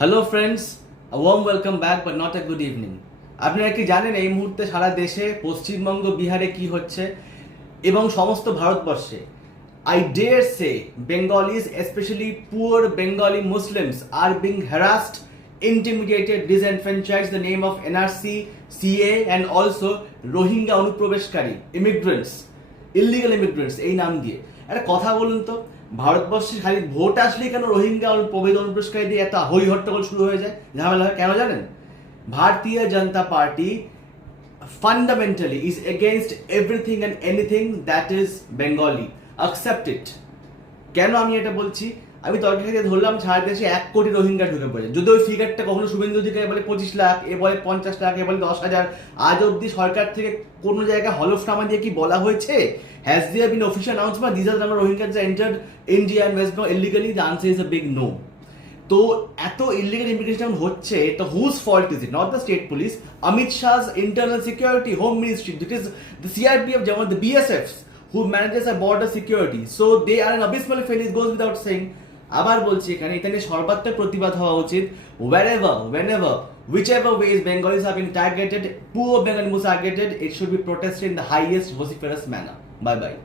Hello friends, warm welcome back but not a good evening. আপনারা কি জানেন এই মুহূর্তে সারা দেশে পশ্চিমবঙ্গ, বিহারে কি হচ্ছে এবং সমস্ত ভারতবর্ষে? I dare say Bengalis, specially poor Bengali Muslims, are being harassed, intimidated, disenfranchised in the name of NRC, CA and also Rohingya অনুপ্রবেশকারী ইমিগ্রেন্টস, ইলিগাল ইমিগ্রেন্টস এই নাম দিয়ে। একটা কথা বলুন তো, ভারতবর্ষে খালি ভোট আসলেই কেন রোহিঙ্গা অনুপ্রবেশকারী দিয়ে এত হই হট্টগোল শুরু হয়ে যায়, ঝামেলা হয় কেন জানেন? ভারতীয় জনতা party fundamentally is against everything and anything that is Bengali. Accept it. কেন আমি এটা বলছি? আমি তর্কের সাথে ধরলাম সারা দেশে 1 কোটি রোহিঙ্গা ঢুকে পড়ে। যদি ওই ফিগারটা কখনো শুভেন্দু অধিকারী বলে 25 লাখ, এ বলে 50 লাখ, এ বলে 10,000, আজ অব্দি সরকার থেকে কোনো জায়গায় হলফনামা দিয়ে কি বলা হয়েছে? Has there been official announcement these are the number of Rohingyas that entered India and West Bengal illegally? The answer is a big no. তো এত ইলিগাল ইমিগ্রেশন হচ্ছে, তো whose fault is it? Not the state police, Amit শাহ's internal security, home ministry, that is the CRPF, যেমন the BSFs who manages a border security, so they are an abysmal failure, it goes without saying. আবার বলছি, এখানে সর্বাত্মক প্রতিবাদ হওয়া উচিত। wherever, whenever, whichever ways Bengalis have been targeted, poor Bengali targeted, it should be protested in the highest vociferous manner. Bye bye.